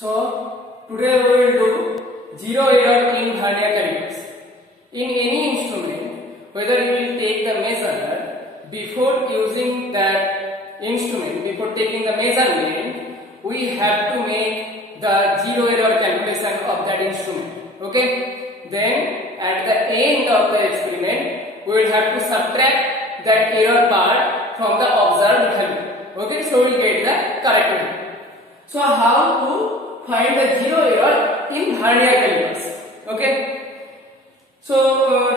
So today we will do zero error in vernier calipers. In any instrument, whether you will take the measure before using that instrument, before taking the measurement, we have to make the zero error calculation of that instrument. Okay? Then at the end of the experiment, we will have to subtract that error part from the observed value. Okay? So we will get the correct value. So how to find the zero error in vernier calipers? Okay? So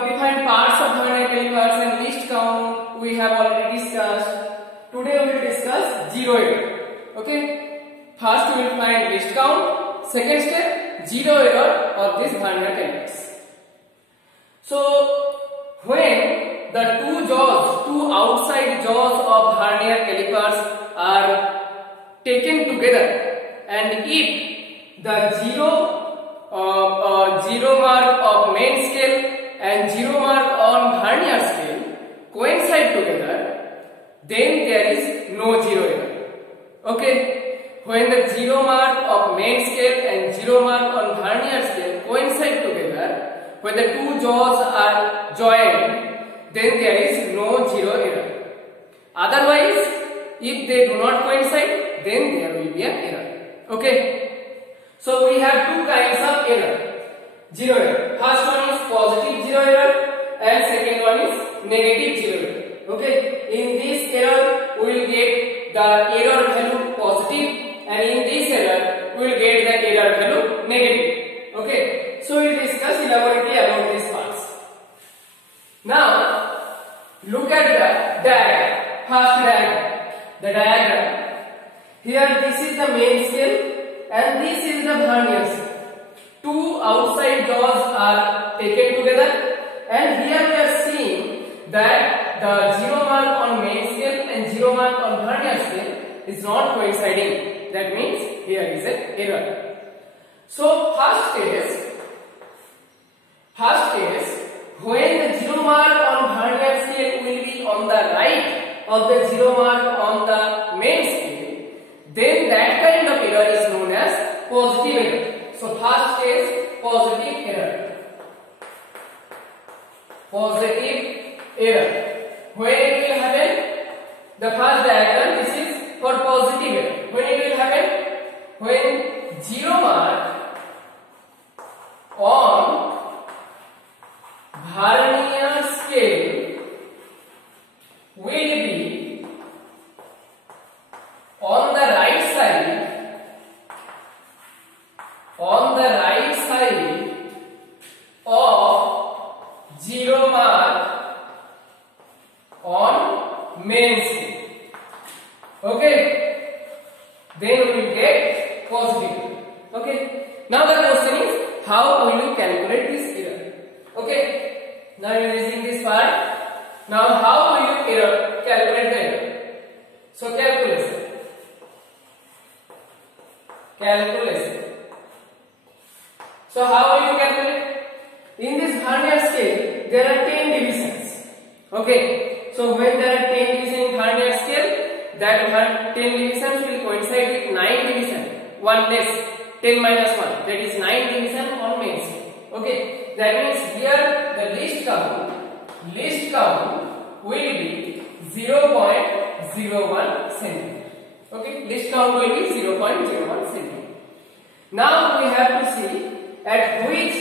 define parts of vernier calipers and least count we have already discussed. Today we will discuss zero error. Okay? First we will find least count. Second step, zero error of this vernier calipers. So when the two outside jaws of vernier calipers are taken together, and if the zero mark of main scale and zero mark on vernier scale coincide together, then there is no zero error. Okay? When the zero mark of main scale and zero mark on vernier scale coincide together, when the two jaws are joined, then there is no zero error. Otherwise, if they do not coincide, then there will be an error. Okay? So we have two kinds of error. Zero error. First one is positive zero error and second one is negative zero error. Okay? In this error, we will get the error value positive, and in this error, we will get the error value negative. Okay? So we will discuss elaborately about these parts. Now, look at the diagram. First diagram. The diagram. Here this is the main scale and this is the vernier scale. Two outside jaws are taken together, and here we are seeing that the zero mark on main scale and zero mark on vernier scale is not coinciding. That means here is an error. So first case, when the zero mark on vernier scale will be on the right of the zero mark on the main scale, then that kind of error is known as positive error. So first case, positive error. Positive error. When it will happen? The first diagram, this is for positive error. When it will happen? When zero mark on vernier scale will be on the right side of zero mark on main scale. Okay? Then we will get positive. Okay? Now the question is, how will you calculate this error? Okay? Now you are using this part. Now how will you calculate the error? So calculation. So how will you calculate? In this vernier scale, there are 10 divisions. Okay? So when there are 10 divisions in vernier scale, that 10 divisions will coincide with 9 divisions. 1 less, 10 minus 1. That is 9 divisions on main scale. Okay? That means here the least count will be 0.01 centimeter. Okay? Least count will be 0.01 centimeter. Now we have to see at which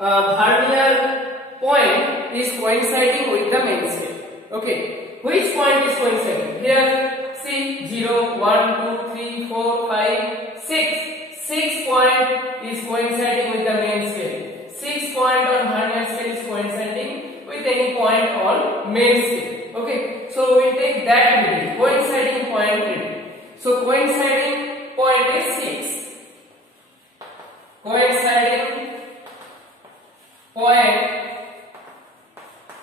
vernier point is coinciding with the main scale. Okay? Which point is coinciding? Here, see 0, 1, 2, 3, 4, 5, 6. 6 point is coinciding with the main scale. 6 point on vernier scale is coinciding with any point on main scale. Okay? So we will take that reading, coinciding point reading. So coinciding point is 6. Coinciding point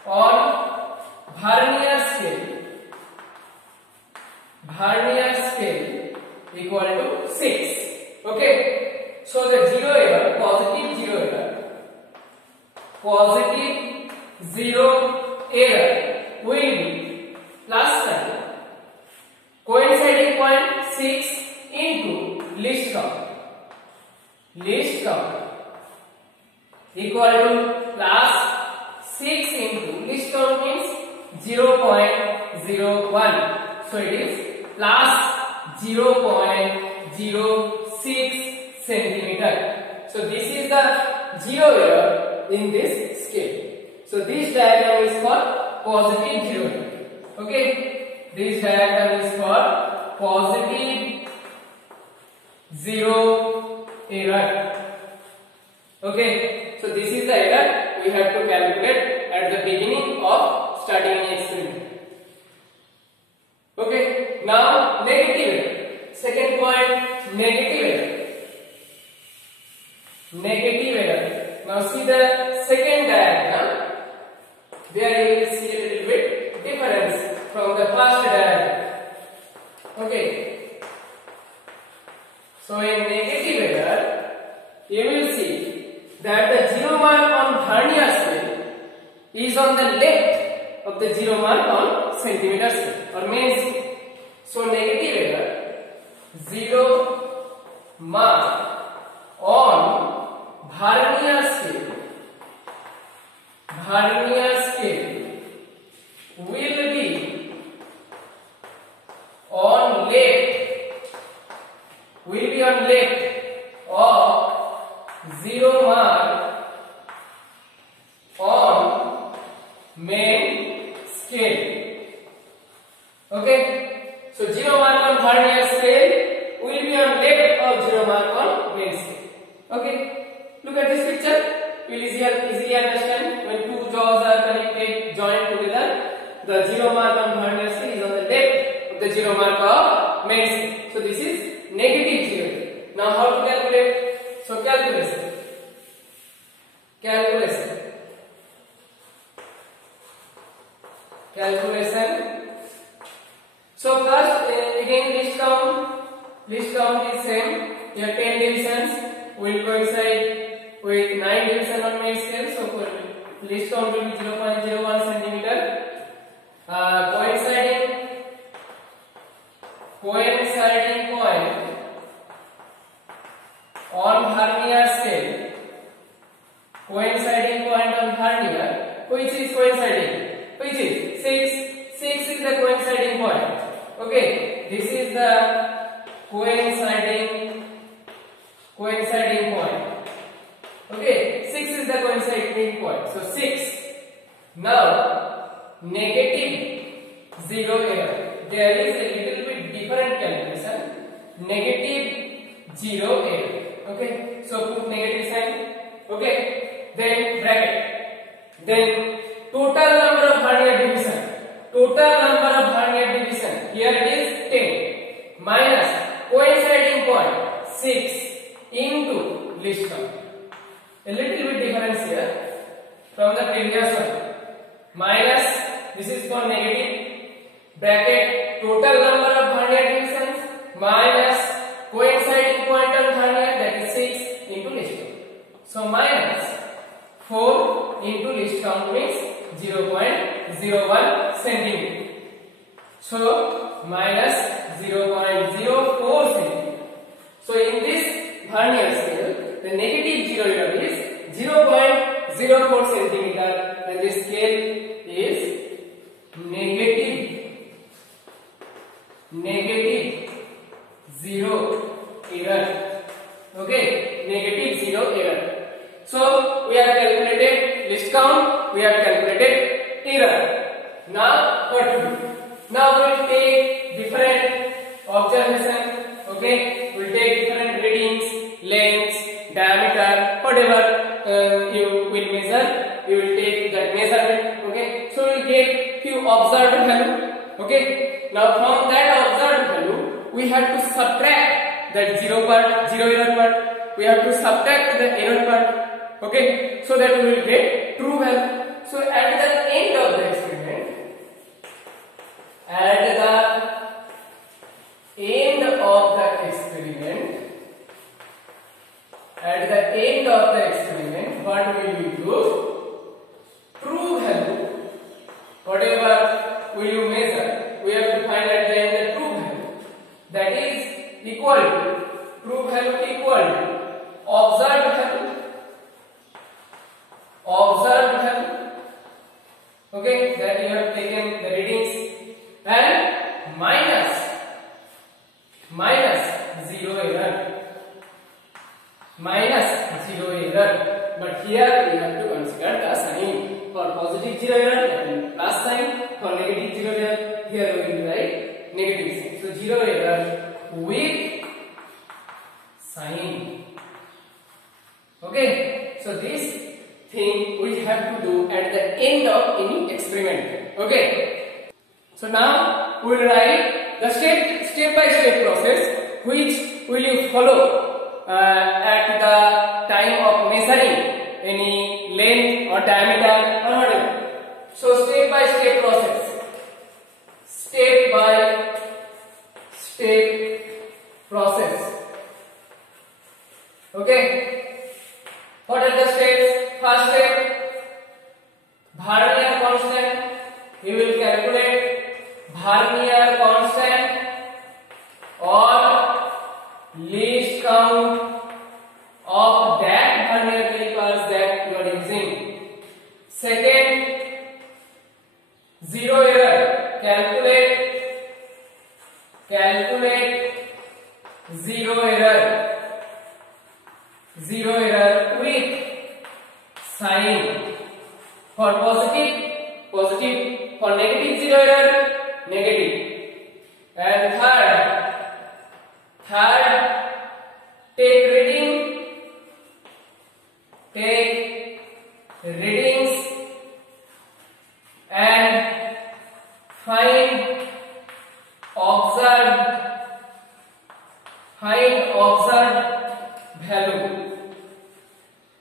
on vernier scale equal to 6. Okay? So the zero error, positive zero error will be plus sign coinciding point 6 into least count. equal to plus 6 into least count means 0.01. So it is plus 0.06 centimeter. So this is the zero error in this scale. So this diagram is for positive zero error. Okay, this diagram is for positive zero error. Okay, so this is the error we have to calculate at the beginning of starting an experiment. Okay, now negative error. Second point, negative error. Negative error. Now see the second diagram. There you will see a little bit difference from the first diagram. Okay. So in negative error, you will see that the zero mark on vernier scale is on the left of the zero mark on centimeter scale or main scale. So negative error, zero mark on vernier scale will be on left of zero mark on main scale. Okay, so zero mark on vernier scale will be on left of zero mark on main scale. Okay, look at this picture. You will easily understand when two jaws are joined together. The zero mark on vernier scale is on the left of the zero mark of main scale. So this is negative zero. Now how to calculate? So calculation. So first again list count is same. You have 10 divisions will coincide with 9 division on main scale. So list count will be 0.01 centimeter. Coinciding point on vernier scale. Coinciding point on vernier, which is coinciding? Which is 6. 6 is the coinciding point. Okay, this is the coinciding point. Okay, 6 is the coinciding point. So 6. Now negative zero error. There is a little bit different calculation. Negative zero error. Okay, so put negative sign. Okay, then bracket. Then total number of vernier division. Here it is 10 minus coinciding point 6 into least count. A little bit difference here from the previous one. Minus, this is for negative, bracket total number of vernier divisions minus coinciding point on vernier, that is 6 into least count. So minus 4 into least count means 0.01 centimeter. So minus 0.04 centimeter. So in this vernier scale, the negative zero error is 0.04 centimeter, and this scale is negative zero error. Okay, negative zero error. So we have calculated list count, we have calculated error. Now what to do? Now we will take different observation. Okay, we will take different readings, lengths, diameter, whatever you will measure. You will take that measurement. Okay, so we will get few observed value. Okay, now from that observed value, we have to subtract that zero error part. We have to subtract the error part. Okay, so that we will get true value. So at the end of the experiment, what will we do? True value. Whatever will you measure, we have to find at the end the true value. That is equal to, true value equal to observed value write negative sign. So 0 error with sign. Okay, so this thing we have to do at the end of any experiment. Okay, so now we will write the step by step process which will you follow at the time of measuring any length or diameter or whatever. So step by step process, step by step process. Okay, what are the steps? First step, Vernier constant. We will calculate Vernier constant or least count of that vernier calipers that you are using. Second, zero error. Calculate zero error with sign. For positive, positive. For negative, zero error, negative. And third, take readings and find observed value.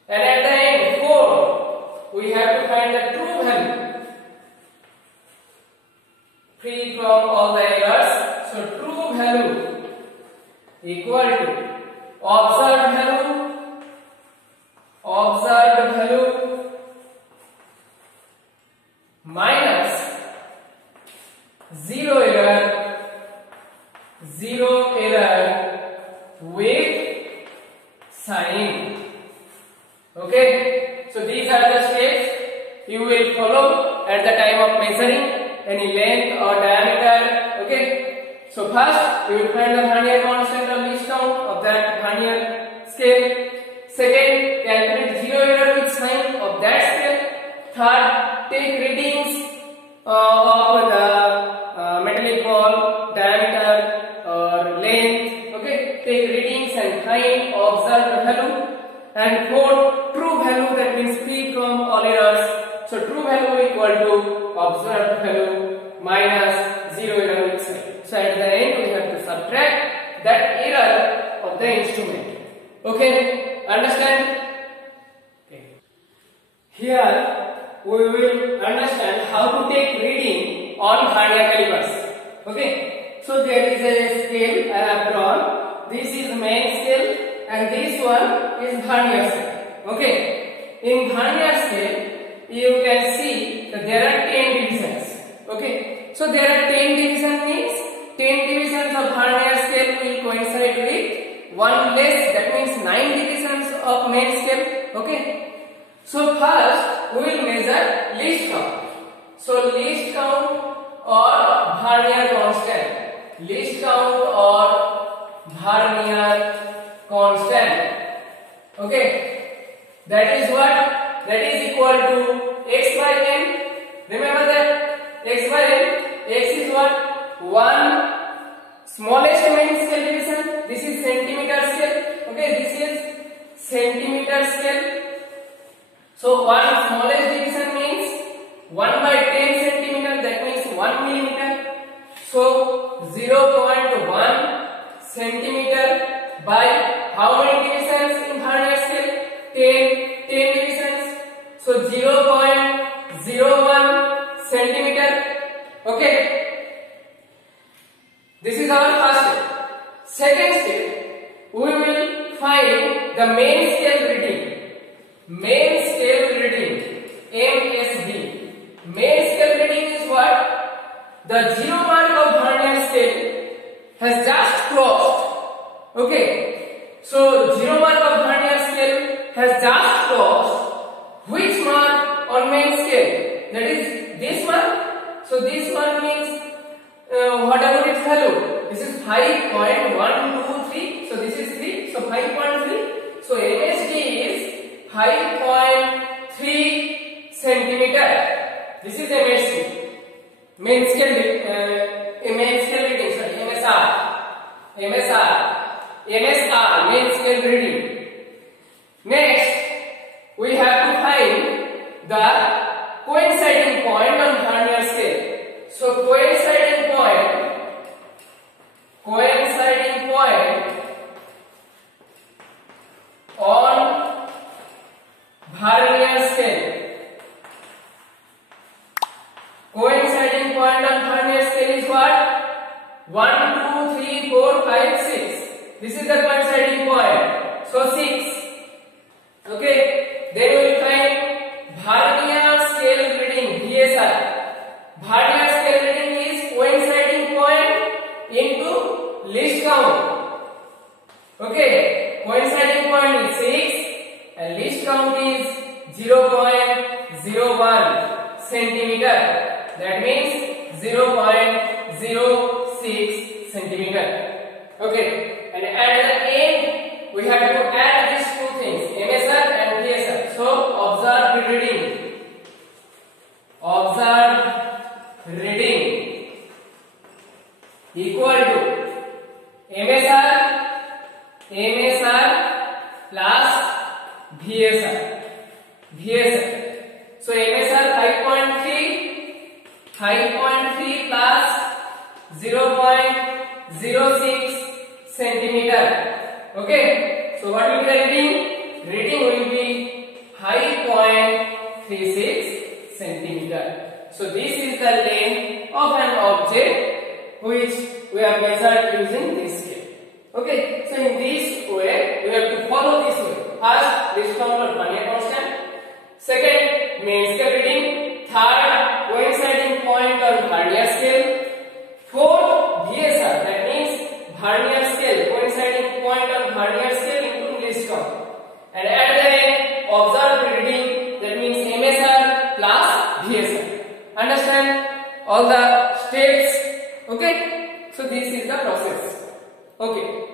And at the end, 4, we have to find the true value, free from all the errors. So true value equal to observed value minus zero error with sign. Okay, so these are the steps you will follow at the time of measuring any length or diameter. Okay, so first you will find the vernier constant or least count of that vernier scale. Second, calculate zero error with sign of that scale. Third, take readings of the metallic ball diameter or length. Okay, take readings and find observed value. And fourth, true value, that means free from all errors. So true value equal to observed value minus zero error with sign. So at the end we have to subtract that error of the instrument. Okay, understand? Okay. Here we will understand how to take reading on vernier calipers. Okay, so there is a scale I have drawn. This is main scale and this one is vernier scale. Okay, in vernier scale you can see that there are 10 divisions. Okay, so there are 10 divisions means 10 divisions of vernier scale will coincide with one less, that means 9 divisions of main scale. Okay, so first we will measure least count. So least count or vernier constant. Least count or vernier constant. Okay, that is what? That is equal to x by n. Remember that x by n. X is what? 1 smallest main scale division. This is centimeter scale. Okay, this is centimeter scale. So 1 smallest division means 1 by 10 centimeter. That means 1 millimeter. So 0.1 centimeter by how many divisions in vernier scale? 10 divisions. So 0.01 centimeter. Okay. This is our first step. Second step, we will find the main scale reading. Main scale reading, MSD. Main scale reading is what? The 0 mark of vernier scale has just crossed. Okay, so 0 mark of vernier scale has just crossed which mark on main scale? That is this mark. So this mark means whatever its value. This is 5.123. So this is 3. So 5.3. So MSD is 5.3 centimeter. This is MSD. Main scale MSR. MSR means scale reading. Next, we have to find the coinciding point on vernier scale. So coinciding point on vernier scale. Coinciding point on vernier scale is what? 1, 2, 3, 4, 5, 6. This is the coinciding point. So 6. Okay. Then we will find vernier scale reading VSR. Vernier scale reading is coinciding point into least count. Okay. Coinciding point is 6 and least count is 0.01 centimeter. That means 0.06 centimeter. Okay. And at the end we have to add these two things, MSR and VSR. So observed reading equal to MSR plus VSR. So MSR 5.3 plus 0.06 centimeter. Okay. So what will be the reading? Reading will be 5.36 centimeter. So this is the length of an object which we have measured using this scale. Okay. So in this way we have to follow this way. First, least count or vernier constant. Second, main scale reading. Third, coinciding point on vernier scale. Fourth, VSR. That means vernier scale, coinciding point on vernier scale into least count. And at the end, observed reading. That means MSR plus VSR. Understand all the steps? Okay. So this is the process. Okay.